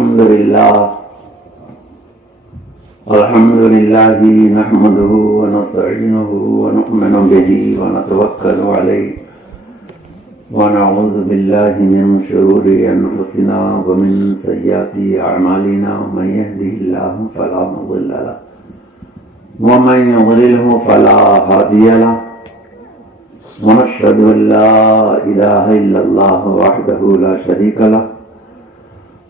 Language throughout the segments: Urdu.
الحمد لله نحمده ونستعينه ونؤمن به ونتوكل عليه ونعوذ بالله من شرور أنفسنا ومن سيئات أعمالنا من يهده الله فلا مضل له ومن يضلله فلا هادي له ونشهد أن لا إله إلا الله وحده لا شريك له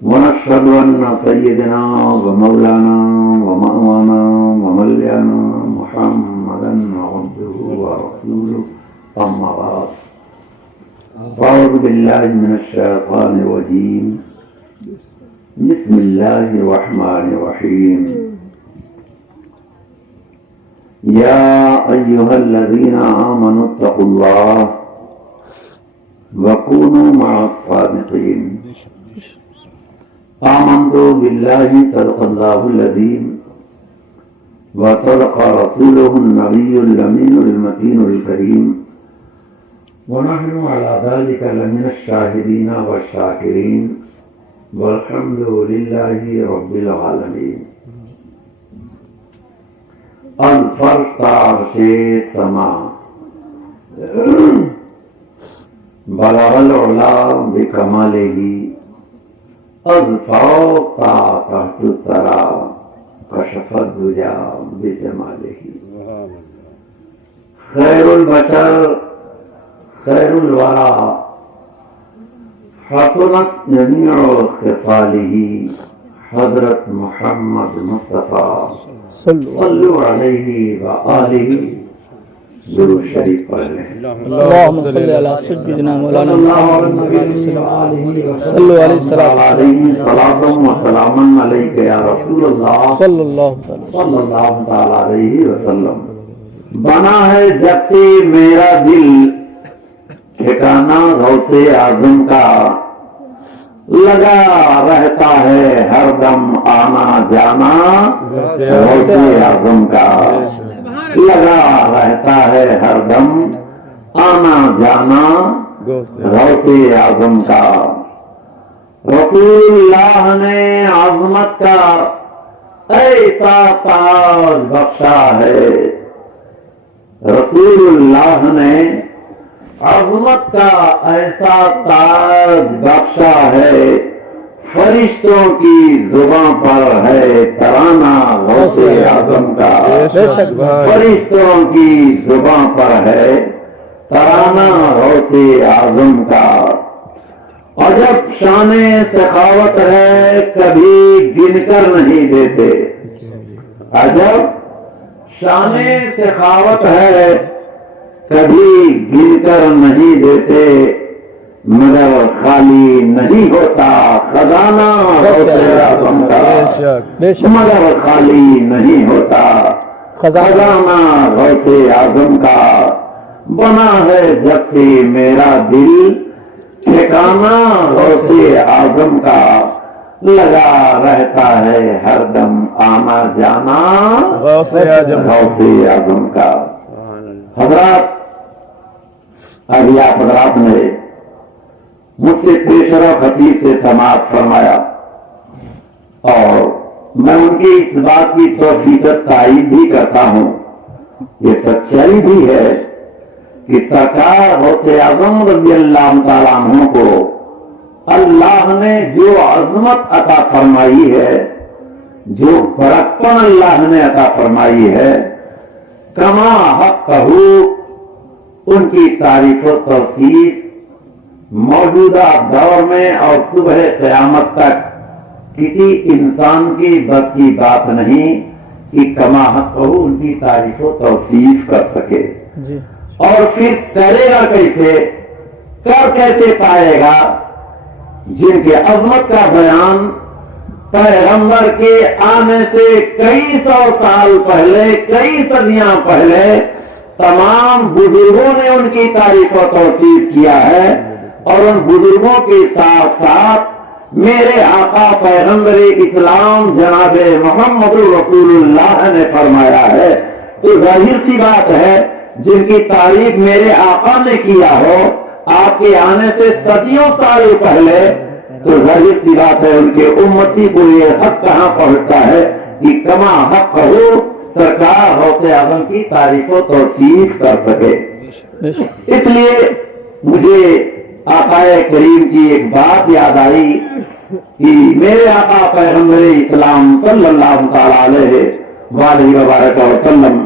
ونشهد أن سيدنا ومولانا ومأوانا ومليانا محمدا عبده ورسوله أما بعد أعوذ بالله من الشيطان الرجيم بسم الله الرحمن الرحيم يا أيها الذين آمنوا اتقوا الله وكونوا مع الصادقين آمنت بالله صدق الله العظيم وصدق رسوله النبي الأمين المتين الكريم ونحن على ذلك لمن الشاهدين والشاكرين والحمد لله رب العالمين الفرش عرش سما بلغ العلا بكماله از فوق تحت الثرى كشف الدجى بجماله خير البشر خير الورى حسنت جميع خصاله حضرت محمد مصطفى صلو علیہ وآلہ درود شریف پڑھ لیں اللہم صلی علی سیدنا مولانا صلو علیہ السلام صلاۃ و سلام علیک یا رسول اللہ صلی اللہ تعالی علیہ وسلم بنا ہے جب سے میرا دل ٹھکانہ غوث اعظم کا لگا رہتا ہے ہر دم آنا جانا غوث اعظم کا لگا رہتا ہے ہر دم آنا جانا غوث اعظم کا رسول اللہ نے عظمت کا ایسا تاج بخشا ہے رسول اللہ نے عظمت کا ایسا تاج بخشا ہے فرشتوں کی زبان پر ہے ترانہ غوث اعظم کا فرشتوں کی زبان پر ہے ترانہ غوث اعظم کا عجب شان سخاوت ہے کبھی گن کر نہیں دیتے عجب شان سخاوت ہے کبھی گر کر نہیں دیتے مگر خالی نہیں ہوتا خزانہ غوث اعظم کا مگر خالی نہیں ہوتا خزانہ غوث اعظم کا بنا ہے جب سے میرا دل ٹھکانہ غوث اعظم کا لگا رہتا ہے ہر دم آنا جانا غوث اعظم کا حضرات ابھی آپ حضرات نے مجھ سے پیشر و خطیب سے سماعت فرمایا اور میں ان کی اس بات کی 100% تائید بھی کرتا ہوں یہ سچائی بھی ہے کہ سرکار غوث اعظم رضی اللہ تعالیٰ عنہ کو اللہ نے جو عظمت عطا فرمائی ہے جو بڑکپن اللہ نے عطا فرمائی ہے کما حق کہو ان کی تعریف و توصیف موجودہ دور میں اور صبح قیامت تک کسی انسان کی بس کی بات نہیں کہ کما حق کہو ان کی تعریف و توصیف کر سکے اور پھر کرے گا کیسے کر کیسے پائے گا جن کے عظمت کا بیان پیغمبر کے آنے سے کئی سو سال پہلے کئی صدیاں پہلے تمام بزرگوں نے ان کی تعریف و توصیف کیا ہے اور ان بزرگوں کے ساتھ ساتھ میرے آقا پیغمبر اسلام جناب محمد رسول اللہ نے فرمایا ہے تو ظاہر سی بات ہے جن کی تعریف میرے آقا نے کیا ہو آپ کے آنے سے صدیوں سال پہلے تو ظاہر سی بات ہے ان کے امتی کو یہ حق کہاں پہنچتا ہے کہ کما حق ہو سرکار غوث اعظم کی تعریف و توصیف کر سکے. اس لیے مجھے آقا کریم کی ایک بات یاد آئی کہ میرے آقا پیغمبر اسلام صلی اللہ تعالی علیہ وآلہ وبارک وسلم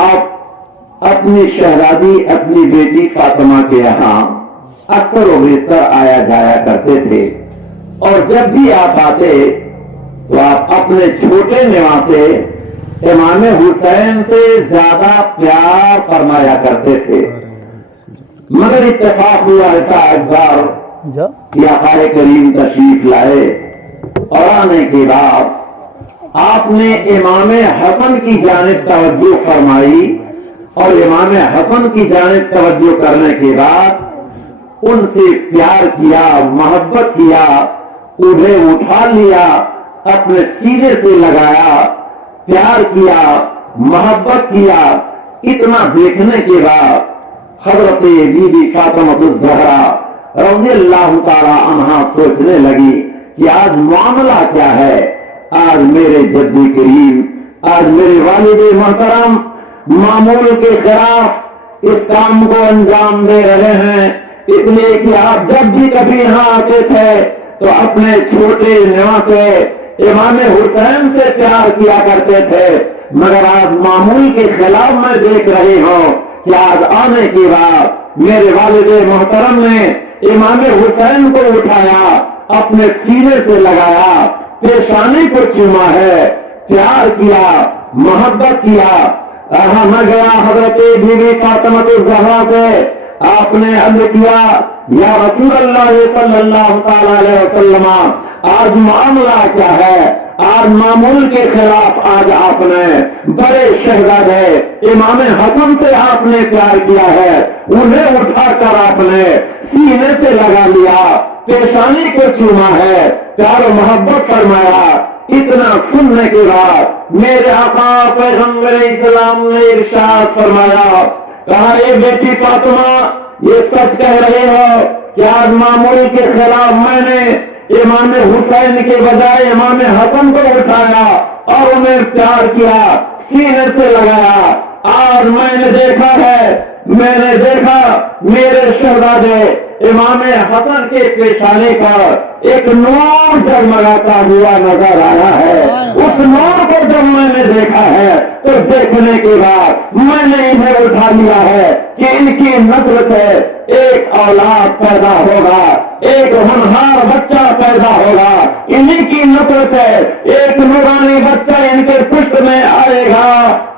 آپ اپنی شہزادی اپنی بیٹی فاطمہ کے یہاں اکثر و بیشتر آیا جایا کرتے تھے، اور جب بھی آپ آتے تو آپ اپنے چھوٹے نواسے امام حسین سے زیادہ پیار فرمایا کرتے تھے. مگر اتفاق ہوا ایسا ایک بار کہ آقا کریم تشریف لائے اور آنے کے بعد آپ نے امام حسن کی جانب توجہ فرمائی، اور امام حسن کی جانب توجہ کرنے کے بعد ان سے پیار کیا، محبت کیا، انہیں اٹھا لیا، اپنے سینے سے لگایا، پیار کیا، محبت کیا. اتنا دیکھنے کے بعد حضرت بی بی فاطمہ الزہرا رضی اللہ تعالی عنہا سوچنے لگی کہ آج معاملہ کیا ہے. آج میرے جدی کریم، آج میرے والد محترم معمول کے خلاف اس کام کو انجام دے رہے ہیں، اس لیے کہ آپ جب بھی کبھی یہاں آتے تھے تو اپنے چھوٹے نواسے امام حسین سے پیار کیا کرتے تھے، مگر آج معمول کے خلاف میں دیکھ رہی ہوں کہ آج آنے کے بعد میرے والد محترم نے امام حسین کو اٹھایا، اپنے سینے سے لگایا، پیشانی کو چوما ہے، پیار کیا، محبت کیا. رہا نہ گیا حضرت بی بی فاطمہ الزہرا سے آپ نے عرض کیا یا رسول اللہ صلی اللہ تعالی علیہ وسلم آج معاملہ کیا ہے. آج معمول کے خلاف آج آپ نے بڑے شہزادے امام حسن سے آپ نے پیار کیا ہے، انہیں اٹھا کر آپ نے سینے سے لگا لیا، پیشانی کو چوما ہے، پیار و محبت فرمایا. اتنا سننے کے بعد میرے آقا پیغمبر اسلام نے ارشاد فرمایا، کہا اے بیٹی فاطمہ یہ سچ کہہ رہے ہو کہ آج معمول کے خلاف میں نے امام حسین کے بجائے امام حسن کو اٹھایا اور انہیں پیار کیا، سینے سے لگایا. آج میں نے دیکھا ہے، میں نے دیکھا میرے شہزادے امام حسن کے پیشانے پر ایک نور جگمگاتا ہوا نظر آیا ہے. اس نور کو جب میں نے دیکھا ہے تو دیکھنے کے بعد میں نے انہیں اٹھا لیا ہے کہ ان کی نسل سے ایک اولاد پیدا ہوگا، ایک ہونہار بچہ پیدا ہوگا، انہی کی نسل سے ایک نورانی بچہ ان کے پشت میں آئے گا،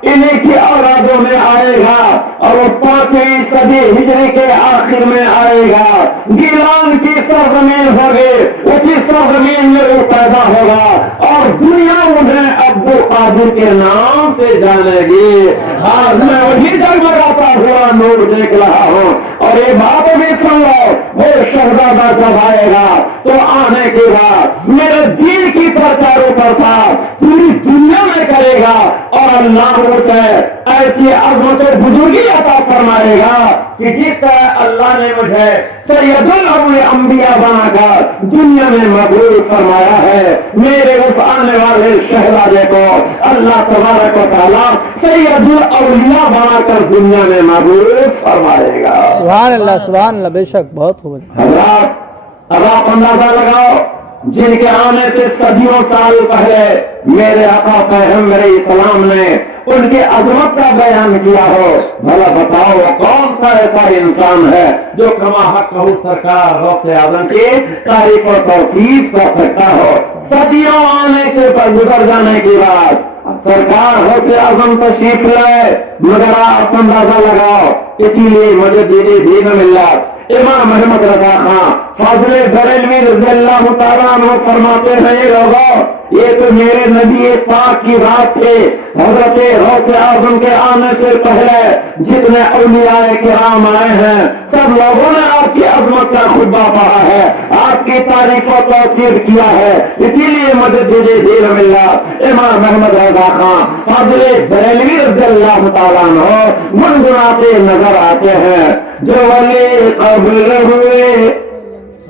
انہی کی اولادوں میں آئے گا، اور وہ 5ویں صدی ہجری کے آخر میں آئے گا. گیلان کی سرزمین ہوگی، اسی سرزمین میں وہ پیدا ہوگا اور دنیا انہیں عبد القادر کے نام سے جانے گی. آج میں وہی جگمگاتا ہوا نور دیکھ رہا ہوں. اور یہ بات بھی سن لو، وہ شہزادہ جب آئے گا تو آنے کے بعد میرے دین کی پرچار و پرسار پوری دنیا میں کرے گا، اور اللہ اسے ایسی عظمت و بزرگی عطا فرمائے گا کہ جس طرح اللہ نے مجھے سید الانبیاء بنا کر دنیا میں مقبول فرمایا ہے، میرے اس آنے والے شہزادے کو اللہ تبارک و تعالیٰ سید الاولیاء بنا کر دنیا میں مقبول فرمائے گا. سبحان اللہ، سبحان اللہ، بے شک بہت خوب. حضرات اب آپ اندازہ لگاؤ، جن کے آنے سے صدیوں سال پہلے میرے آقا پیغمبر اسلام نے ان کی عظمت کا بیان کیا ہو، بھلا بتاؤ کون سا ایسا انسان ہے جو کما حق ہو سرکار غوث اعظم کی تعریف و توصیف کر سکتا ہو. صدیوں آنے سے گزر جانے کے بعد سرکار غوث اعظم تشریف لائے، مگر آپ اندازہ لگاؤ. اسی لیے مجھے دین ملت امام احمد رضا خان فاضل بریلوی رضی اللہ تعالیٰ عنہ فرماتے ہیں، یہ لوگوں یہ تو میرے نبی پاک کی بات تھی. حضرت غوث اعظم کے آنے سے پہلے جتنے اولیاء کرام آئے ہیں سب لوگوں نے آپ کی عظمت کا خطبہ پڑھا ہے، آپ کی تعریف و توصیف کیا ہے. اسی لیے مدد دین ملت امام احمد رضا خان فاضل بریلوی رضی اللہ تعالیٰ عنہ گنگناتے نظر آتے ہیں، جو ولی قبل ہوئے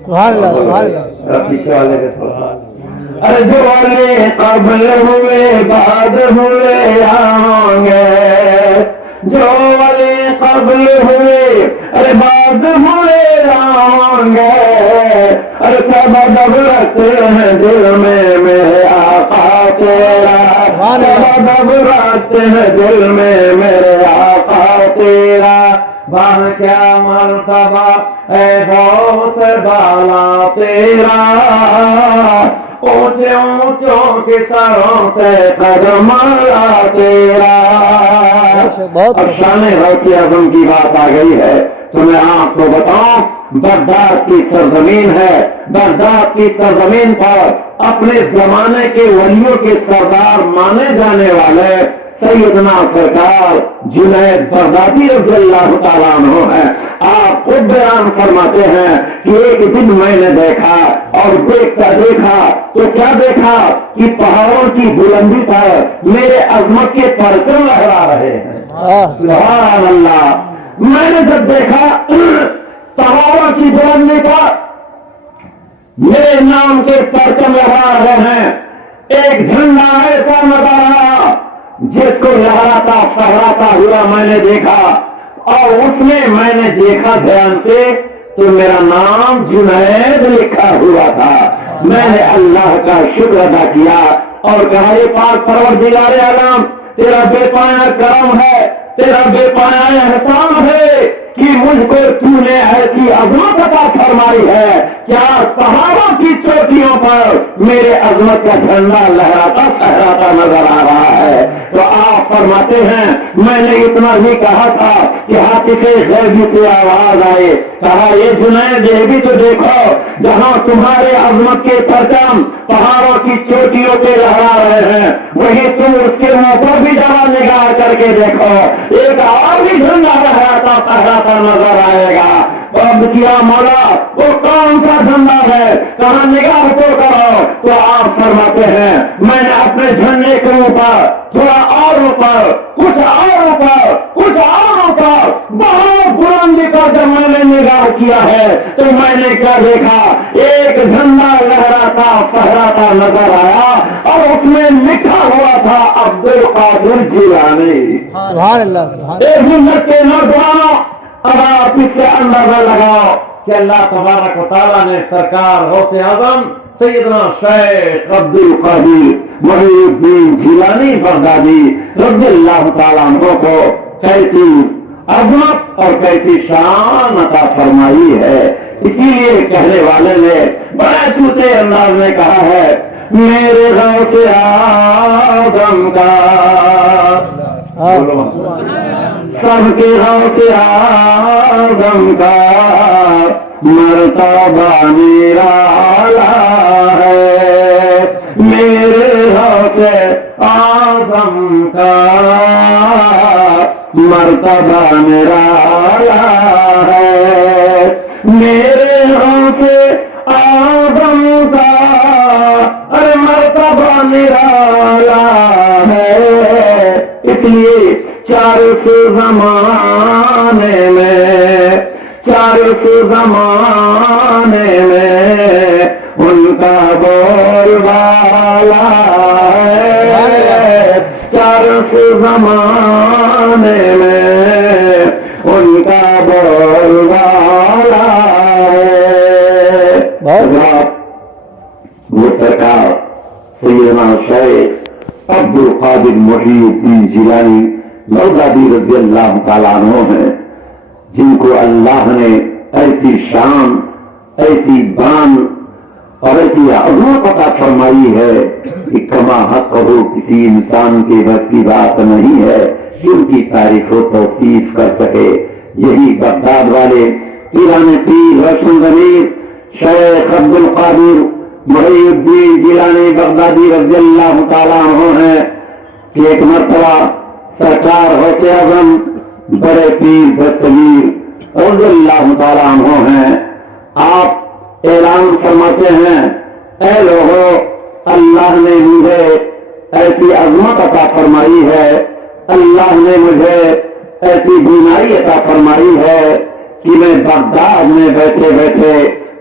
سبحان اللہ سبحان اللہ پیچھے والے کے تھوڑا سا ارے جو والے قبل ہوئے بعد ہوئے آئیں گے جو والے قبل ہوئے ارے بعد ہوئے آئیں گے ارے سب ادب رکھتے ہیں دل میں میرے آقا تیرا سب ادب رکھتے ہیں دل میں میرے آقا تیرا بان کیا مرتبہ اے غوث بالا تیرا اونچے اونچوں کے سروں سے قدم آیا تیرا بہت اب شان غوث اعظم کی بات آ گئی ہے تو میں آپ کو بتاؤں بغداد کی سرزمین ہے بغداد کی سرزمین پر اپنے زمانے کے ولیوں کے سردار مانے جانے والے سیدنا سرکار جنید بغدادی رضی اللہ تعالیٰ عنہ ہے. آپ خود بیان فرماتے ہیں کہ ایک دن میں نے دیکھا اور دیکھتا دیکھا تو کیا دیکھا کہ پہاڑوں کی بلندی پر میرے عظمت کے پرچم لہرا رہے ہیں. سبحان اللہ. میں نے جب دیکھا پہاڑوں کی بلندی پر میرے نام کے پرچم لہرا رہے ہیں, ایک جھنڈا ایسا نظر آیا جس کو لہراتا پھہراتا ہوا میں نے دیکھا, اور اس میں نے دیکھا دھیان سے تو میرا نام جنید لکھا ہوا تھا. میں نے اللہ کا شکر ادا کیا اور کہا یہ پاک پروردگار عالم تیرا بے پایا کرم ہے, تیرا بے پایا احسان ہے کہ مجھ کو تو نے ایسی عظمت عطا فرمائی ہے کیا پہاڑوں کی چوٹیوں پر میرے عظمت کا جھنڈا لہراتا پھہراتا نظر آ رہا ہے. تو آپ فرماتے ہیں میں نے اتنا ہی کہا تھا کہ حاطف غیبی سے آواز آئے, کہا یہ جنید یہ بھی تو دیکھو جہاں تمہارے عظمت کے پرچم پہاڑوں کی چوٹیوں پہ لہرا رہے ہیں وہی تم اس کے منہ پر بھی ذرا نگاہ کر کے دیکھو ایک اور بھی جھنڈا لہراتا پھہراتا نظر آئے گا. اب کیا مولا وہ کون سا جھنڈا ہے, کہاں نگاہ تو کرو. تو آپ فرماتے ہیں میں نے اپنے جھنڈے کے اوپر تھوڑا اور اوپر کچھ اور اوپر کچھ اور اوپر بہت بلندی پر جب میں نے نگاہ کیا ہے تو میں نے کیا دیکھا, ایک جھنڈا لہراتا پھہراتا نظر آیا اور اس میں لکھا ہوا تھا عبد القادر جیلانی. سبحان اللہ سبحان ایک منٹ کے نوجوانوں اب آپ اس سے اندازہ لگاؤ کہ اللہ تبارک و تعالیٰ نے سرکار غوث اعظم سیدنا شیخ عبد القادر محی الدین جیلانی بغدادی رضی اللہ تعالیٰ عنہ کو کیسی عظمت اور کیسی شان عطا فرمائی ہے. اسی لیے کہنے والے نے بڑے چھوٹے انداز میں کہا ہے میرے غوث اعظم کا سب کے غوث اعظم کا مرتبہ نرالا ہے, میرے غوث اعظم کا مرتبہ نرالا ہے, میرے غوث اعظم کا ارے مرتبہ نرالا ہے. اس لیے چار زمانے میں ان کا بول بالا ہے, چار زمانے میں ان کا بول بالا ہے. وہ سرکار سیدنا شیخ عبد القادر محی الدین جیلانی بغدادی رضی اللہ تعالیٰ عنہ ہیں جن کو اللہ نے ایسی شان ایسی بان اور ایسی عظمت عطا فرمائی ہے کہ کما حق ہو کسی انسان کے بس کی بات نہیں ہے کہ ان کی تعریف و توصیف کر سکے. یہی بغداد والے پیران پیر روشن ضمیر شیخ عبد القادر محی الدین جیلانی بغدادی رضی اللہ تعالیٰ عنہ ہیں کہ ایک مرتبہ سرکار غوث اعظم بڑے پیر دستگیر رضی اللہ تعالیٰ عنہ ہیں. آپ اعلان فرماتے ہیں اے لوگو اللہ نے مجھے ایسی عظمت عطا فرمائی ہے, اللہ نے مجھے ایسی بیماری عطا فرمائی ہے کہ میں بغداد میں بیٹھے بیٹھے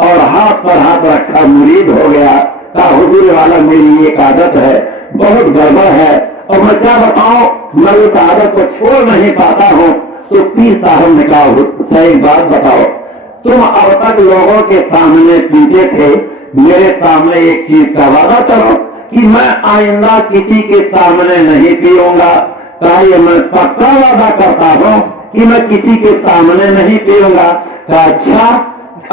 اور ہاتھ پر ہاتھ رکھا مرید ہو گیا. کہا حضور والا میری ایک عادت ہے, بہت گڑبڑ ہے, اور میں کیا بتاؤں, میں اس عادت کو چھوڑ نہیں پاتا ہوں. تو پیر صاحب نے کہا صحیح بات بتاؤ, تم اب تک لوگوں کے سامنے پیتے تھے, میرے سامنے ایک چیز کا وعدہ کرو کہ میں آئندہ کسی کے سامنے نہیں پیوں گا. کہا یہ میں پکا وعدہ کرتا ہوں کہ میں کسی کے سامنے نہیں پیوں گا. کہا اچھا,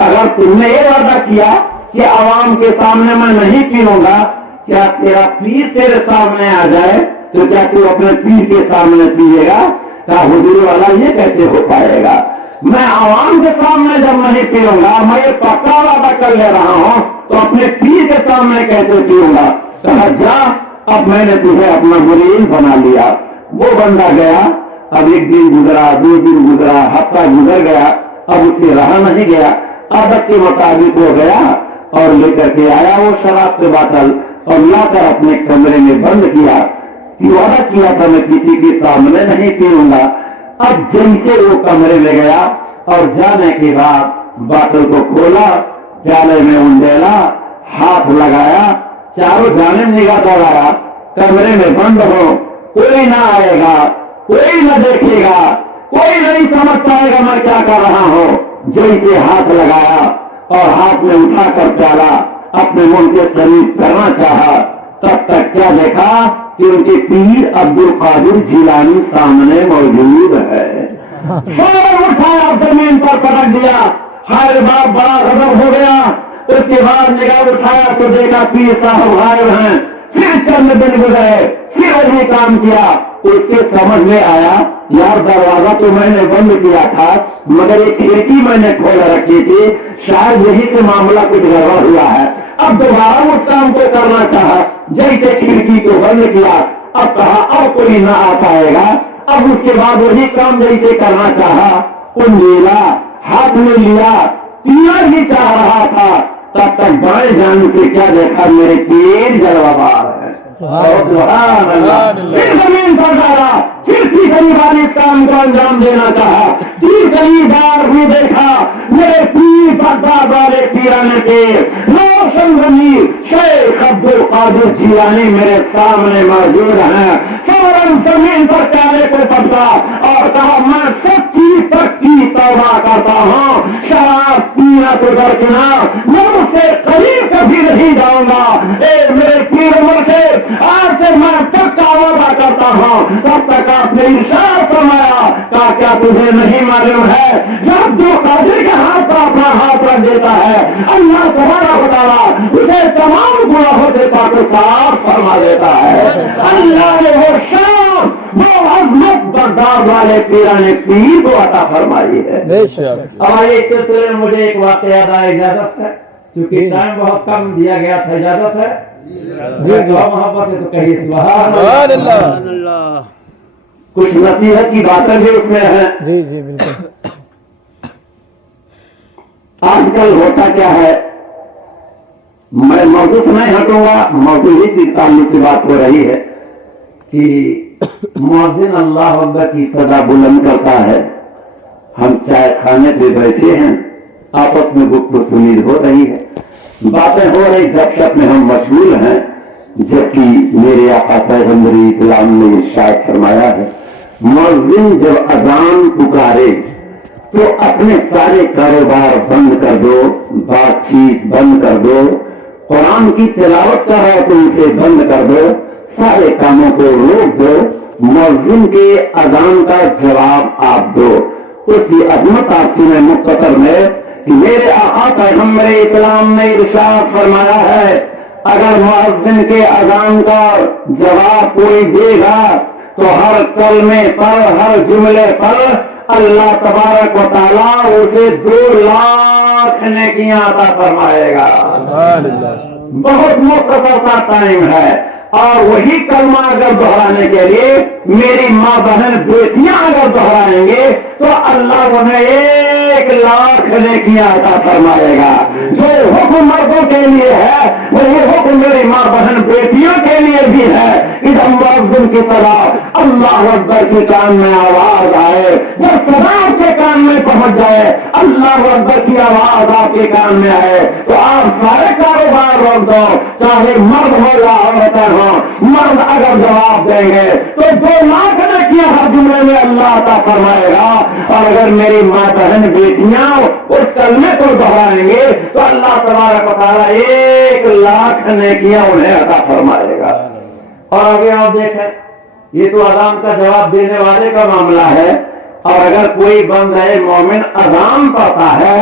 اگر تم نے یہ وعدہ کیا کہ عوام کے سامنے میں نہیں پیوں گا, کیا تیرا پیر تیرے سامنے آ جائے تو کیا تو اپنے پیر کے سامنے پیے گا؟ کہا حضور والا یہ کیسے ہو پائے گا, میں عوام کے سامنے جب نہیں پیوں گا, میں یہ پکا وعدہ کر لے رہا ہوں, تو اپنے پیر کے سامنے کیسے پیوں گا؟ کہا جا, اب میں نے تجھے اپنا مرید بنا لیا. وہ بندہ گیا, اب ایک دن گزرا, 2 دن گزرا, ہفتہ گزر گیا, اب اسے رہا نہیں گیا, عادت کے مطابق ہو گیا اور لے کر کے آیا وہ شراب کی بوتل اور لا کر اپنے کمرے میں بند کیا. وعدہ کیا تھا میں کسی کے سامنے نہیں پیوں گا. اب جیسے وہ کمرے میں گیا اور جانے کے بعد بوتل کو کھولا, پیالے میں انڈیلا, ہاتھ لگایا, چاروں جانب نگاہ دوڑایا, کمرے میں بند ہو, کوئی نہ آئے گا, کوئی نہ دیکھے گا, کوئی نہیں سمجھ پائے گا میں کیا کر رہا ہوں. جیسے ہاتھ لگایا اور ہاتھ میں اٹھا کر پیالہ اپنے منہ کے قریب کرنا چاہا, تب تک کیا دیکھا کہ ان کے پیر عبد القادر جیلانی سامنے موجود ہے. فوراً اٹھایا, زمین پر پٹک دیا. ہر باپ بڑا غضب ہو گیا. اس کے بعد نگاہ اٹھایا تو دیکھا پیر صاحب غائب ہیں. پھر چند دن گزرے, پھر وہی کام کیا. اس کے سمجھ میں آیا یار دروازہ تو میں نے بند کیا تھا مگر ایک کھڑکی میں نے کھول رکھی تھی, شاید یہی سے معاملہ کچھ گڑبڑ ہوا ہے. اب دوبارہ اس کام کو کرنا چاہا, جیسے کھڑکی کو بند کیا, اب کہا اب کوئی نہ آ پائے گا. اب اس کے بعد وہی کام جیسے کرنا چاہا, ان لیلا ہاتھ میں لیا, پینا ہی چاہ رہا تھا, تب تک بائیں جان سے کیا دیکھا میرے پیر جلوہ بار ہے. سبحان اللہ. پھر زمین پر ڈالا, پھر تیسری بار اس کام کو انجام دینا چاہا, تیسری بار بھی دیکھا میرے پیر بغداد والے پیرانے کے روشن ضمیر شیخ عبد القادر جیلانی میرے سامنے موجود ہیں. فوراً زمین پر پیالے کو پکڑا اور کہا میں سچی پکی توبہ کرتا ہوں, شراب پینا تو درکنار, میں اس سے قریب کبھی نہیں جاؤں گا. اے میرے پیر مرشد, آج سے میں پکا وعدہ کرتا ہوں. تب تک آپ نے ارشاد فرمایا, کہا کیا تجھے نہیں معلوم ہے جب جو قادر کے ہاتھ پر اپنا ہاتھ رکھ دیتا ہے اللہ تبارک و تعالیٰ اسے تمام گناہوں سے پاک و صاف فرما دیتا ہے. اللہ نے وہ شان, وہ عظمت بغداد والے پیرانے پیر کو عطا فرمائی ہے. اب آئیے اس سلسلے میں مجھے ایک واقعہ یاد آیا, اجازت ہے کیونکہ ٹائم بہت کم دیا گیا تھا, اجازت ہے جی محبت سے تو کہیے سبحان اللہ. کچھ نصیحت کی باتیں بھی اس میں ہیں. جی جی بالکل. آج کل ہوتا کیا ہے, میں موضوع سے نہیں ہٹوں گا, موضوع ہی سے تعلق سے بات ہو رہی ہے کہ مؤذن اللہ اکبر کی صدا بلند کرتا ہے, ہم چائے کھانے پہ بیٹھے ہیں, آپس میں گفتگو سنی ہو رہی ہے, باتیں ہو رہی, گپ شپ میں ہم مشغول ہیں, جبکہ میرے آقا پیغمبر اسلام نے ارشاد فرمایا ہے مؤذن جب اذان پکارے تو اپنے سارے کاروبار بند کر دو, بات چیت بند کر دو, قرآن کی تلاوت کر رہا تو اسے بند کر دو, سارے کاموں کو روک دو, مؤذن کے اذان کا جواب آپ دو. اس کی عظمت آپ سے مختصر میں کہ میرے آقا پیغمبر اسلام نے ارشاد فرمایا ہے اگر مؤذن کے اذان کا جواب کوئی دے گا تو ہر کلمے پر, ہر جملے پر اللہ تبارک و تعالیٰ اسے 2 لاکھ نیکیاں عطا فرمائے گا. بہت مختصر سا ٹائم ہے, اور وہی کلمہ اگر دہرانے کے لیے میری ماں بہن بیٹیاں اگر دہرائیں گے تو اللہ انہیں 1 لاکھ نیکیاں عطا فرمائے گا. جو حکم مردوں کے لیے ہے وہی حکم میری ماں بہن بیٹیوں کے لیے بھی ہے کہ جب مؤذن کی صدا اللہ اکبر کے کان میں آواز آئے، جب صدا کے کان میں پہنچ جائے، اللہ اکبر کی آواز آپ کے کان میں آئے، تو آپ سارے کاروبار روک دو، چاہے مرد ہو یا عورتیں ہو۔ مرد اگر جواب دیں گے تو 2 لاکھ نیکیاں ہر جملے میں اللہ عطا فرمائے گا، اور اگر میری ماں بہن بیٹیاں اس کلمے کو دہرائیں گے تو اللہ تبارک و تعالیٰ 1 لاکھ نیکیاں انہیں عطا فرمائے گا۔ اور آگے آپ دیکھیں، یہ تو اذان کا جواب دینے والے کا معاملہ ہے، اور اگر کوئی بندہ مومن اذان پڑھتا ہے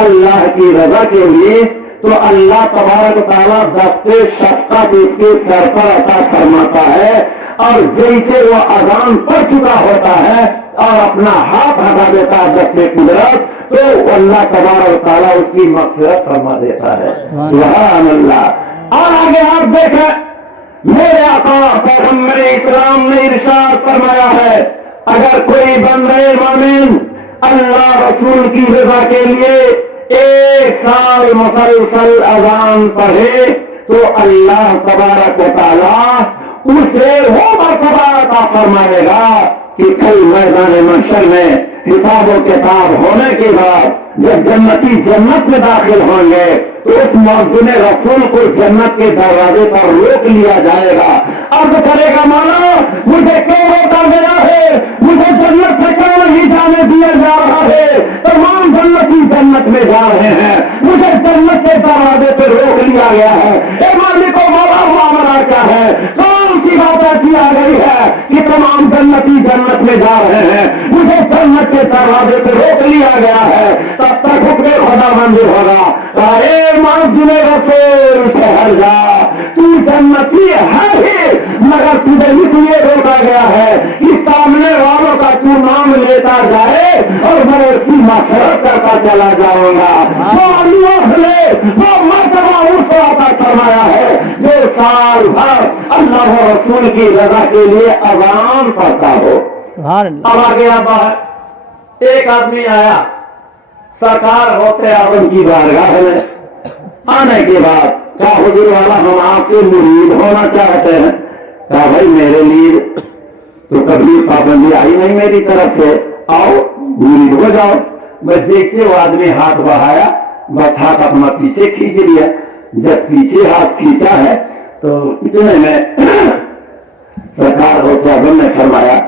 اللہ کی رضا کے لیے تو اللہ تبارک و تعالیٰ دستے شفقت اس کے سر پر عطا فرماتا ہے، اور جیسے وہ اذان پڑھ چکا ہوتا ہے اور اپنا ہاتھ ہٹا دیتا ہے دستے قدرت، تو اللہ تبارک و تعالیٰ اس کی مغفرت فرما دیتا ہے۔ سبحان اللہ۔ اور آگے آپ دیکھیں، میرے آقا پیغمبر اسلام نے ارشاد فرمایا ہے، اگر کوئی بندہ مومن اللہ رسول کی رضا کے لیے 1 سال مسلسل اذان پڑھے تو اللہ تبارک و تعالیٰ اسے وہ مرتبہ عطا فرمائے گا کہ کل میدان محشر میں حساب و کتاب ہونے کے بعد جب جنتی جنت میں داخل ہوں گے تو اس مؤذن رسول کو جنت کے دروازے پر روک لیا جائے گا، عرض کرے گا مولا مجھے کیوں روکا گیا ہے، مجھے جنت میں کیوں نہیں جانے دیا جا رہا ہے، تمام جنتی جنت میں جا رہے ہیں، مجھے جنت کے دروازے پہ روک لیا گیا ہے، اے مالک و مولا معاملہ کیا ہے، کون سی بات ایسی آ گئی ہے کہ تمام جنتی جنت میں جا رہے ہیں، مجھے جنت کے دروازے پہ روک لیا گیا ہے، تب تک حکم خدا منظور ہوگا، اے مؤذن رسول ٹھہر جا، تو جنتی ہے ہی مگر تجھے اس لیے روکا گیا ہے کہ سامنے والوں کا تو نام لیتا جائے اور میں اس کی مغفرت کرتا چلا جاؤں گا۔ وہ اللہ نے وہ مرتبہ اس کو عطا فرمایا ہے جو سال بھر اللہ و رسول کی رضا کے لیے اذان پڑھتا ہو۔ اب آگے باہر ایک آدمی آیا سرکار غوث اعظم کی بارگاہ میں، آنے کے بعد کہا حضور والا ہم آپ سے مرید ہونا چاہتے ہیں۔ کہا بھائی میرے لیے تو کبھی پابندی آئی نہیں میری طرف سے، آؤ مرید ہو جاؤ۔ بس جیسے وہ آدمی ہاتھ بڑھایا بس ہاتھ اپنا پیچھے کھینچ لیا، جب پیچھے ہاتھ کھینچا ہے تو اتنے میں سرکار غوث اعظم نے فرمایا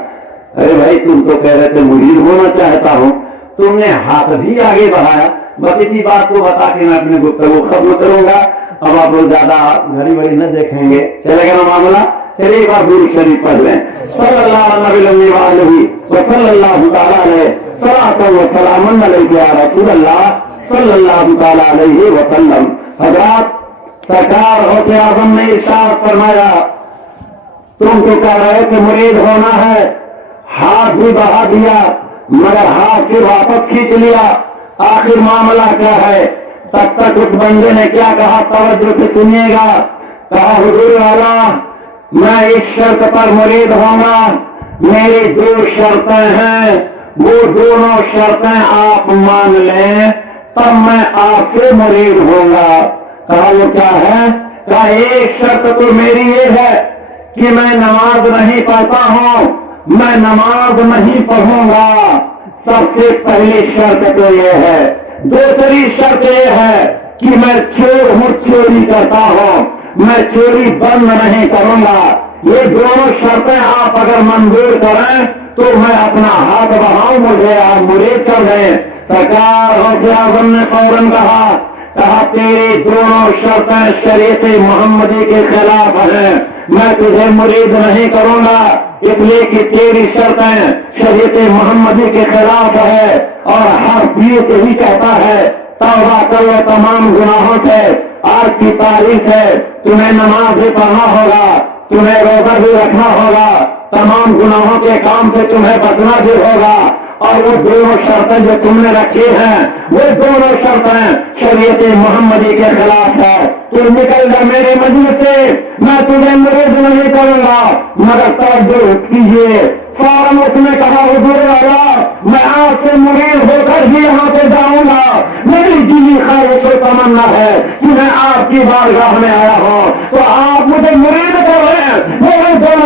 ارے بھائی تم تو کہہ رہے تھے مرید ہونا چاہتا ہوں، تم نے ہاتھ بھی آگے بڑھایا۔ بس اسی بات کو بتا کے میں اپنی گفتگو ختم کروں گا، اب آپ لوگ زیادہ گھڑی بڑی نہ دیکھیں گے، چلے گا نا معاملہ۔ چلیے ایک بار درود شریف پڑھ لیں، صلی اللہ علیہ وصلی اللہ تعالیٰ علیہ صلاۃ و سلام علیک یا رسول اللہ صلی اللہ تعالیٰ علیہ وسلم۔ حضرات سرکار غوث اعظم نے ارشاد فرمایا تم تو کہہ رہے کہ مرید ہونا ہے، ہاتھ بھی بڑھا دیا مگر ہاتھ پھر واپس کھینچ لیا، آخر معاملہ کیا ہے؟ تب تک اس بندے نے کیا کہا توجہ سے سنیے گا، کہا حضور والا میں اس شرط پر مرید ہوں گا، میری 2 شرطیں ہیں، وہ دونوں شرطیں آپ مان لیں تب میں آپ سے مرید ہوں گا۔ کہا وہ کیا ہے؟ کہا ایک شرط تو میری یہ ہے کہ میں نماز نہیں پڑھتا ہوں، میں نماز نہیں پڑھوں گا، سب سے پہلی شرط تو یہ ہے۔ دوسری شرط یہ ہے کہ میں چور ہوں، چوری کرتا ہوں، میں چوری بند نہیں کروں گا۔ یہ دونوں شرطیں آپ اگر منظور کریں تو میں اپنا ہاتھ بڑھاؤں، مجھے آپ مرید کر دیں۔ سرکار غوث اعظم نے فوراً کہا تیری دونوں شرطیں شریعت محمدی کے خلاف ہیں، میں تجھے مرید نہیں کروں گا، اس لیے کہ تیری شرطیں شریعت محمدی کے خلاف ہے، اور ہر پیر یہی کہتا ہے توبہ کرو تمام گناہوں سے، آج کی تاریخ ہے تمہیں نماز بھی پڑھنا ہوگا، تمہیں روزہ بھی رکھنا ہوگا، تمام گناہوں کے کام سے تمہیں بچنا بھی ہوگا، اور وہ دونوں شرطیں جو تم نے رکھی ہیں وہ دونوں شرطیں شریعت محمدی کے خلاف ہے، تم نکل کر میرے مجلس سے، میں تجھے مرید نہیں کروں گا۔ مگر توجہ کیجیے، فوراً اس نے کہا حضور والا میں آپ سے مرید ہو کر ہی یہاں سے جاؤں گا، میری جی خواہش و تمنا ہے کہ میں آپ کی بارگاہ میں آیا ہوں تو آپ مجھے مرید کر رہے ہیں، میرے دونوں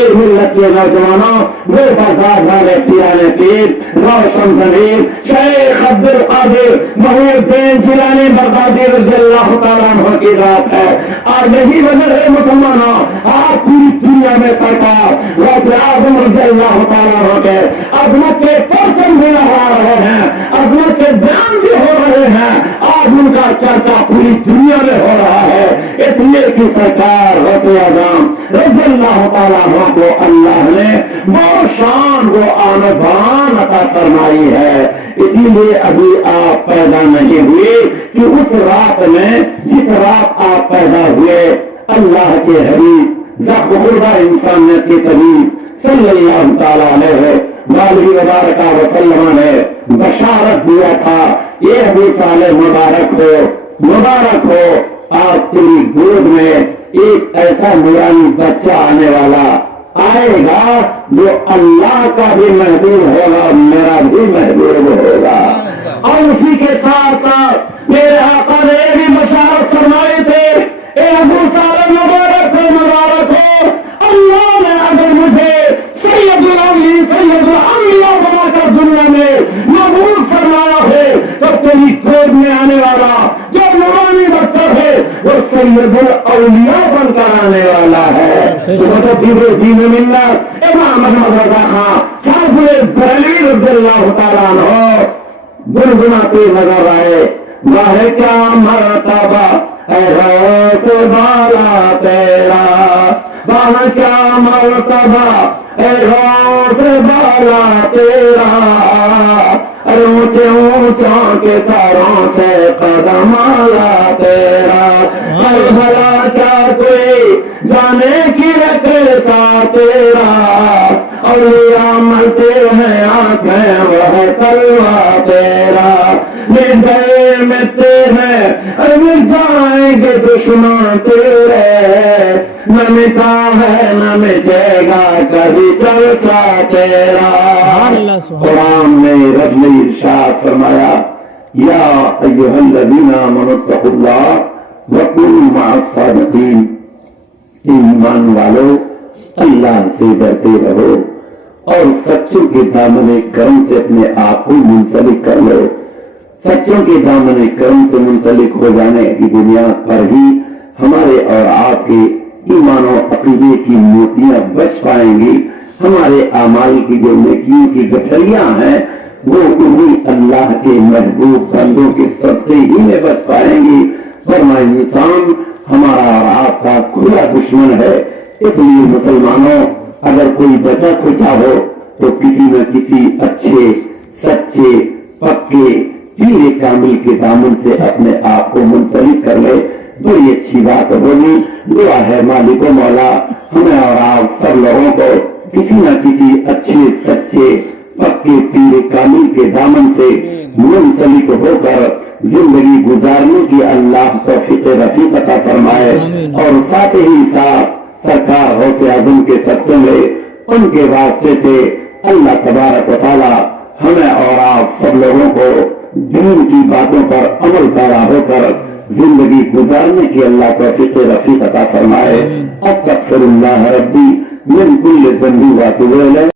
ایک ملت کے نوجوانوں وہ بردار والے پیرانے پیر روشن ضمیر شیخ عبد القادر محی الدین جیلانی بغدادی رضی اللہ تعالیٰ عنہ کی ذات ہے. اور یہی وجہ ہے مسلمانوں آپ پوری دنیا میں سرکار غوث اعظم رضی اللہ تعالیٰ عنہ کے عظمت کے پرچم بھی لہرا رہے ہیں, عظمت کے بیان بھی ہو رہے ہیں. آج ان کا چرچا پوری دنیا میں ہو رہا ہے اس لیے کہ سرکار غوث اعظم رضی اللہ تعالیٰ عنہ کو اللہ نے وہ شان وہ آن و بان عطا فرمائی ہے. اسی لیے ابھی آپ پیدا نہیں ہوئے کہ اس رات میں جس رات آپ پیدا ہوئے اللہ کے حبیب ذات خدا انسانیت کے طبیب صلی اللہ تعالیٰ علیہ وآلہ وسلم نے بشارت دیا تھا یہ ابھی سال مبارک ہو آپ تیری گود میں ایک ایسا نورانی بچہ آنے والا آئے گا جو اللہ کا بھی محبوب ہوگا میرا بھی محبوب ہوگا. اور اسی کے ساتھ ساتھ میرے آقا نے یہ بھی بشارت فرمائی تھے اے ابو سال مبارک ہو اللہ نے اگر مجھے سید الانبیاء بنا کر دنیا میں مقبول فرمایا ہے تو تیری گود میں آنے والا جو نورانی بچہ ہے وہ سید الاولیاء بن کر آنے والا ہے. دین ملت امام احمد رضا خان فاضل بریلوی رضی اللہ تعالیٰ عنہ گنگناتے نظر آئے. واہ کیا مرتبہ اے غوث بالا تیرا, واہ کیا مرتبہ اے غوث بالا تیرا, اونچے اونچوں کے ساروں سے قدم آیا تیرا. سر بھلا کیا کوئی جانے کی کیسا تیرا, اور یہ ملتے ہیں آنکھیں وہ تلوا تیرا. ملتے ہیں مل جائیں گے دشمن تیرے, نہ مٹا ہے نہ مٹے گا کبھی چرچا تیرا. قرآن میں رب نے ارشاد فرمایا یا ایھا الذین آمنوا اتقوا اللہ وکونوا مع الصادقین, ایمان والو اللہ سے ڈرتے رہو اور سچوں کے دامن کرم سے اپنے آپ کو منسلک کر لو. سچوں کے دامن کرم سے منسلک ہو جانے کی بنیاد پر ہی ہمارے اور آپ کے ایمان و عقیدے کی موتیاں بچ پائیں گی. ہمارے اعمال کی جو نیکیوں کی گٹھلیاں ہیں وہ انہیں اللہ کے محبوب بندوں کے صدقے ہی میں بچ پائیں گی, ورنہ انسان ہمارا اور آپ کا کھلا دشمن ہے. اس لیے مسلمانوں اگر کوئی بچا کھچا ہو تو کسی نہ کسی اچھے سچے پکے پیرے کامل کے دامن سے اپنے آپ کو منسلک کر لے. بڑی اچھی بات بولی. دعا ہے مالک و مولا ہمیں اور آپ سب لوگوں کو کسی نہ کسی اچھے سچے پکے پیرے کامل کے دامن سے منسلک ہو کر زندگی گزارنے کی اللہ توفیق رفیق عطا فرمائے. اور ساتھ ہی ساتھ سرکار غوث اعظم کے صدقے میں ان کے واسطے سے اللہ تبارک و تعالی ہمیں اور آپ سب لوگوں کو دین کی باتوں پر عمل پیرا ہو کر زندگی گزارنے کی اللہ توفیق رفیق عطا فرمائے. استغفر اللہ ربی من کل ذنب و اتوب الیہ.